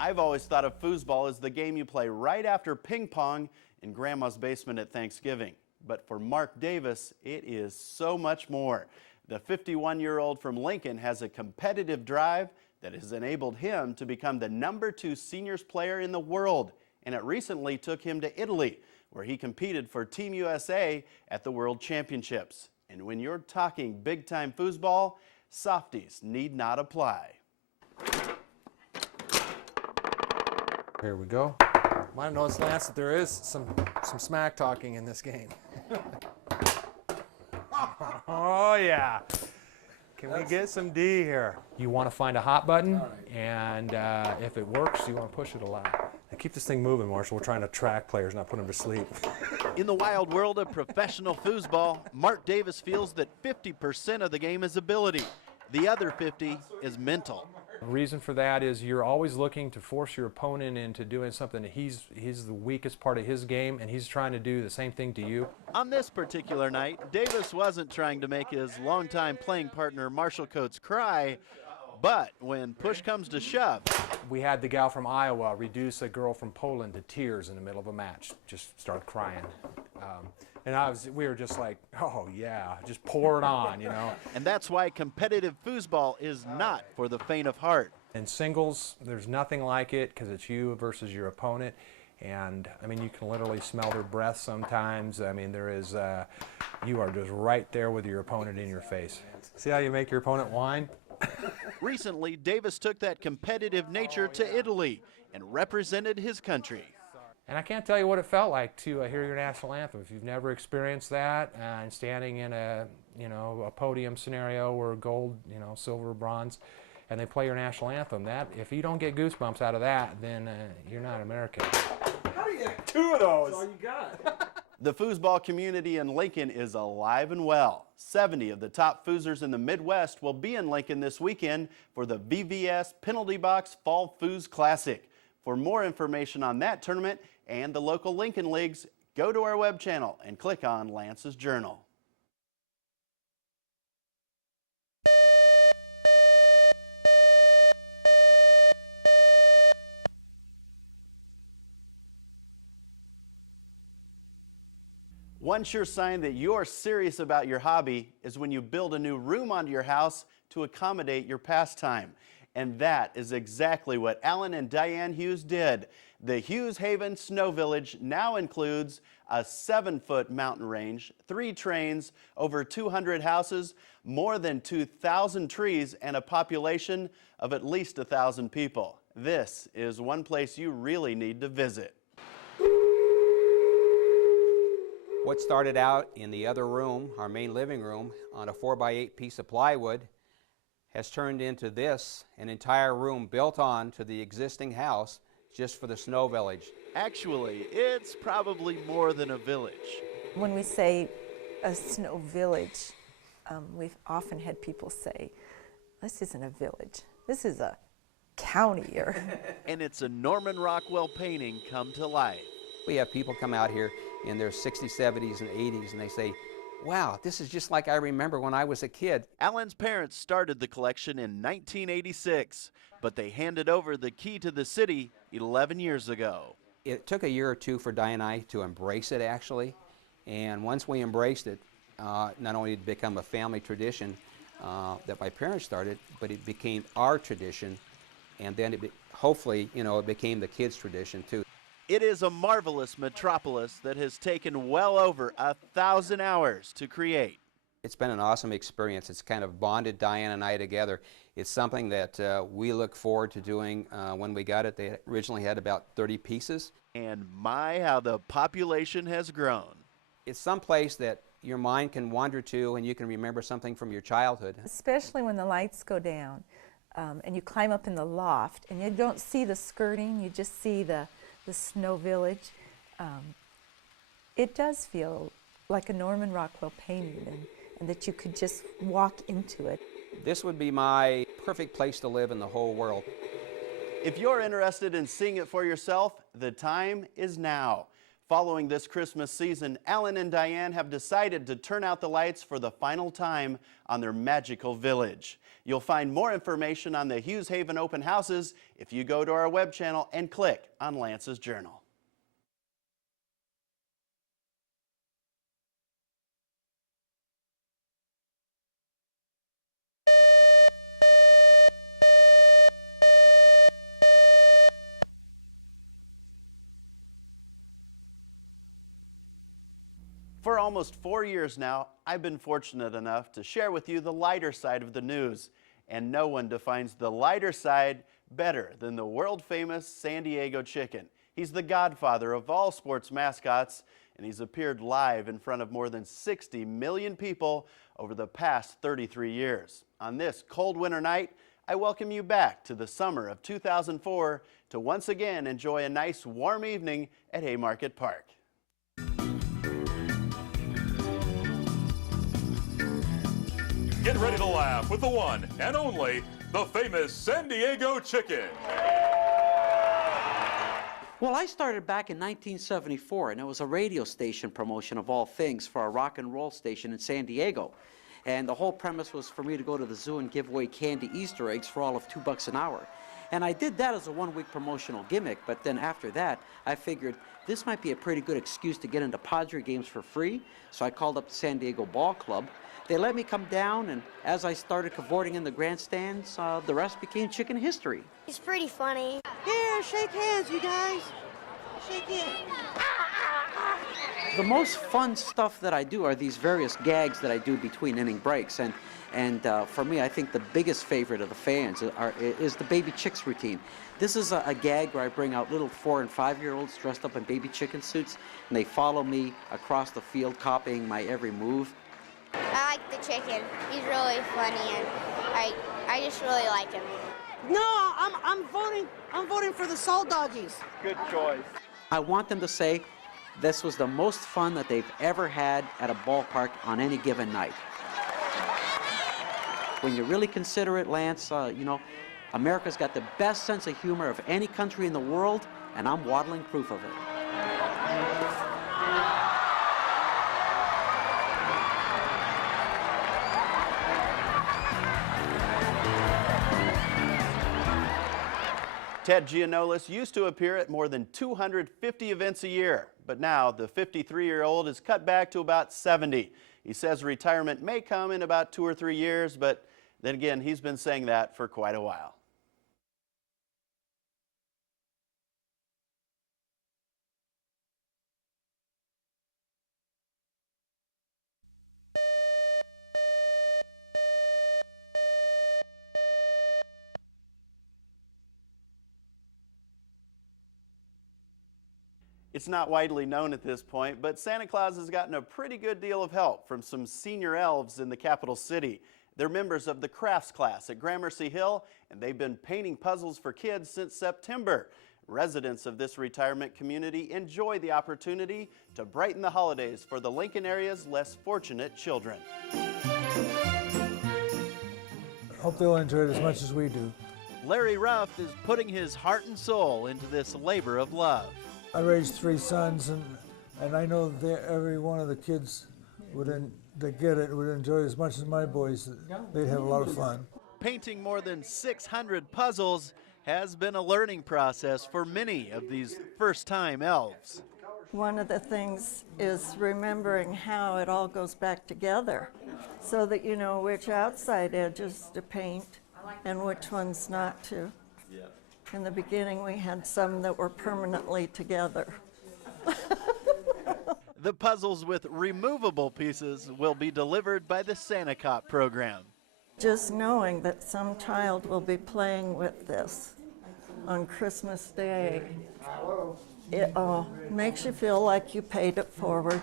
I've always thought of foosball as the game you play right after ping pong in Grandma's basement at Thanksgiving. But for Mark Davis, it is so much more. The 51-year-old from Lincoln has a competitive drive that has enabled him to become the #2 seniors player in the world. And it recently took him to Italy, where he competed for Team USA at the World Championships. And when you're talking big-time foosball, softies need not apply. Here we go. Might have noticed, Lance, that there is some smack talking in this game. Oh yeah. Can we get some D here? You want to find a hot button, and if it works, you want to push it a lot. And keep this thing moving, Marshall. We're trying to track players, not put them to sleep. In the wild world of professional foosball, Mark Davis feels that 50% of the game is ability. The other 50 is mental. The reason for that is you're always looking to force your opponent into doing something that he's the weakest part of his game, and he's trying to do the same thing to you. On this particular night, Davis wasn't trying to make his longtime playing partner Marshall Coates cry, but when push comes to shove. We had the gal from Iowa reduce a girl from Poland to tears in the middle of a match, just started crying. And we were just like, oh yeah, just pour it on, you know. And that's why competitive foosball is not for the faint of heart. In singles, there's nothing like it because it's you versus your opponent. And I mean, you can literally smell their breath sometimes. I mean, you are just right there with your opponent in your face. See how you make your opponent whine? Recently, Davis took that competitive nature to Italy and represented his country. And I can't tell you what it felt like to hear your national anthem. If you've never experienced that and standing in a podium scenario where gold, silver, bronze, and they play your national anthem, that if you don't get goosebumps out of that, then you're not American. How do you get 2 of those? That's all you got. The foosball community in Lincoln is alive and well. 70 of the top foosers in the Midwest will be in Lincoln this weekend for the VVS Penalty Box Fall Foos Classic. For more information on that tournament and the local Lincoln leagues, go to our web channel and click on Lance's Journal. One sure sign that you're serious about your hobby is when you build a new room onto your house to accommodate your pastime. And that is exactly what Alan and Diane Hughes did. The Hughes Haven Snow Village now includes a 7-foot mountain range, 3 trains, over 200 houses, more than 2,000 trees, and a population of at least 1,000 people. This is one place you really need to visit. What started out in the other room, our main living room, on a 4x8 piece of plywood, has turned into this, an entire room built on to the existing house just for the Snow Village. Actually, it's probably more than a village. When we say a snow village, we've often had people say, this isn't a village, this is a county. And it's a Norman Rockwell painting come to life. We have people come out here in their 60s, 70s, and 80s, and they say, wow, this is just like I remember when I was a kid. Alan's parents started the collection in 1986, but they handed over the key to the city 11 years ago. It took a year or two for Diane and I to embrace it, actually. And once we embraced it, not only did it become a family tradition that my parents started, but it became our tradition. And then hopefully, it became the kids' tradition, too. It is a marvelous metropolis that has taken well over 1,000 hours to create. It's been an awesome experience. It's kind of bonded Diane and I together. It's something that we look forward to doing. When we got it, they originally had about 30 pieces. And my, how the population has grown. It's some place that your mind can wander to and you can remember something from your childhood. Especially when the lights go down and you climb up in the loft and you don't see the skirting, you just see the Snow Village. It does feel like a Norman Rockwell painting, and that you could just walk into it. This would be my perfect place to live in the whole world. If you're interested in seeing it for yourself, the time is now. Following this Christmas season, Alan and Diane have decided to turn out the lights for the final time on their magical village. You'll find more information on the Hughes Haven open houses if you go to our web channel and click on Lance's Journal. For almost 4 years now, I've been fortunate enough to share with you the lighter side of the news, and no one defines the lighter side better than the world-famous San Diego Chicken. He's the godfather of all sports mascots, and he's appeared live in front of more than 60 million people over the past 33 years. On this cold winter night, I welcome you back to the summer of 2004 to once again enjoy a nice warm evening at Haymarket Park. Get ready to laugh with the one and only, the famous San Diego Chicken. Well, I started back in 1974, and it was a radio station promotion of all things for a rock and roll station in San Diego. And the whole premise was for me to go to the zoo and give away candy Easter eggs for all of $2 an hour. And I did that as a one-week promotional gimmick, but then after that, I figured this might be a pretty good excuse to get into Padre games for free, so I called up the San Diego Ball Club. They let me come down, and as I started cavorting in the grandstands, the rest became chicken history. It's pretty funny. Here, shake hands, you guys. Shake hands. The most fun stuff that I do are these various gags that I do between inning breaks, and for me, I think the biggest favorite of the fans is the baby chicks routine. This is a gag where I bring out little 4- and 5-year-olds dressed up in baby chicken suits, and they follow me across the field, copying my every move. I like the chicken. He's really funny, and I just really like him. No, I'm voting for the Soul Doggies. Good choice. I want them to say this was the most fun that they've ever had at a ballpark on any given night. When you really consider it, Lance, you know, America's got the best sense of humor of any country in the world, and I'm waddling proof of it. Ted Gianolis used to appear at more than 250 events a year, but now the 53-year-old is cut back to about 70. He says retirement may come in about 2 or 3 years, but then again, he's been saying that for quite a while. It's not widely known at this point, but Santa Claus has gotten a pretty good deal of help from some senior elves in the capital city. They're members of the crafts class at Grammercy Hill, and they've been painting puzzles for kids since September. Residents of this retirement community enjoy the opportunity to brighten the holidays for the Lincoln area's less fortunate children. Hope they'll enjoy it as much as we do. Larry Ruff is putting his heart and soul into this labor of love. I raised 3 sons, and I know that every one of the kids that get it would enjoy it as much as my boys. They'd have a lot of fun. Painting more than 600 puzzles has been a learning process for many of these first-time elves. One of the things is remembering how it all goes back together so that you know which outside edges to paint and which ones not to. In the beginning, we had some that were permanently together. The puzzles with removable pieces will be delivered by the Santa Cop program. Just knowing that some child will be playing with this on Christmas Day, it makes you feel like you paid it forward.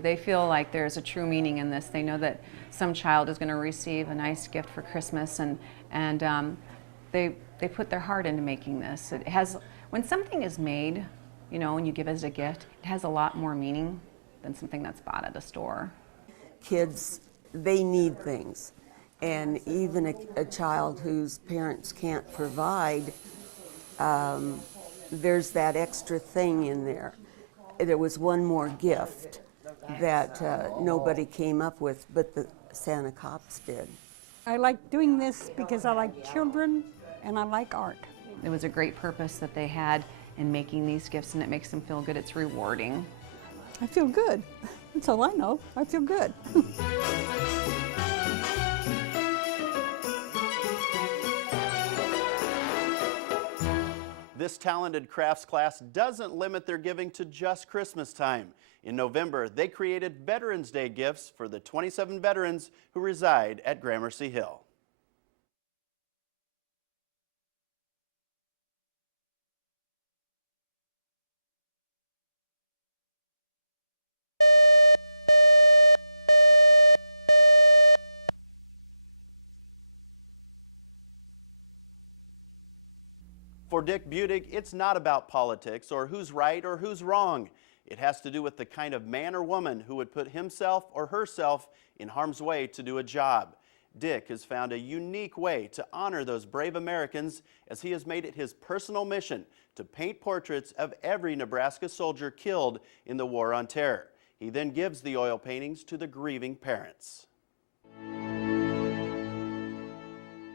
They feel like there's a true meaning in this. They know that some child is going to receive a nice gift for Christmas, and they put their heart into making this. It has, when something is made, you know, and you give it as a gift, it has a lot more meaning than something that's bought at a store. Kids, they need things. And even a child whose parents can't provide, there's that extra thing in there. there was one more gift that nobody came up with, but the Santa Cops did. I like doing this because I like children and I like art. It was a great purpose that they had in making these gifts, and it makes them feel good. It's rewarding. I feel good. That's all I know. I feel good. This talented crafts class doesn't limit their giving to just Christmas time. In November, they created Veterans Day gifts for the 27 veterans who reside at Grammercy Hill. For Dick Budig, it's not about politics or who's right or who's wrong. It has to do with the kind of man or woman who would put himself or herself in harm's way to do a job. Dick has found a unique way to honor those brave Americans, as he has made it his personal mission to paint portraits of every Nebraska soldier killed in the War on Terror. He then gives the oil paintings to the grieving parents.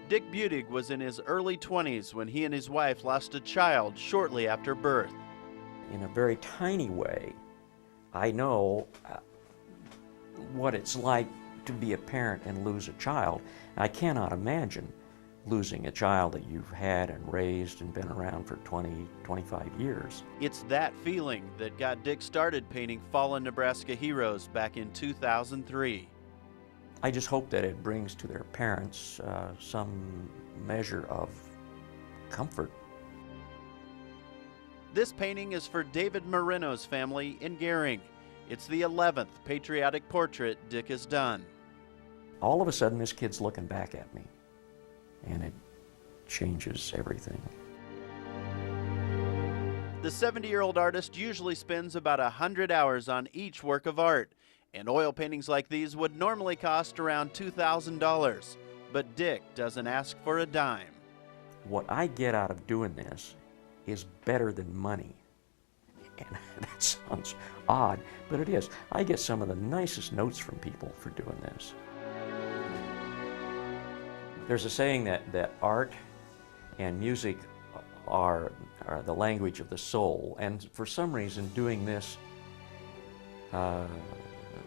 Dick Budig was in his early 20s when he and his wife lost a child shortly after birth. In a very tiny way, I know what it's like to be a parent and lose a child. I cannot imagine losing a child that you've had and raised and been around for 20, 25 years. It's that feeling that got Dick started painting fallen Nebraska heroes back in 2003. I just hope that it brings to their parents some measure of comfort. This painting is for David Moreno's family in Gehring. It's the 11th patriotic portrait Dick has done. All of a sudden, this kid's looking back at me, and it changes everything. The 70-year-old artist usually spends about 100 hours on each work of art, and oil paintings like these would normally cost around $2,000, but Dick doesn't ask for a dime. What I get out of doing this is better than money. And that sounds odd, but it is. I get some of the nicest notes from people for doing this. There's a saying that art and music are the language of the soul, and for some reason doing this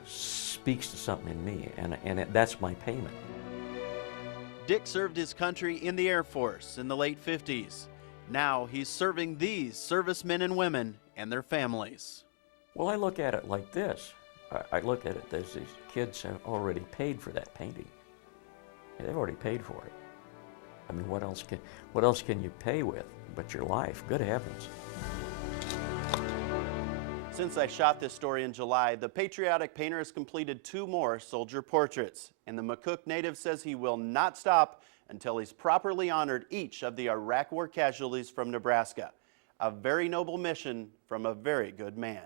speaks to something in me, and that's my payment. Dick served his country in the Air Force in the late 50s. Now he's serving these servicemen and women and their families. Well, I look at it like this. I look at it as these kids have already paid for that painting. They've already paid for it. I mean, what else can you pay with but your life? Good heavens. Since I shot this story in July, the patriotic painter has completed 2 more soldier portraits, and the McCook native says he will not stop until he's properly honored each of the Iraq War casualties from Nebraska. A very noble mission from a very good man.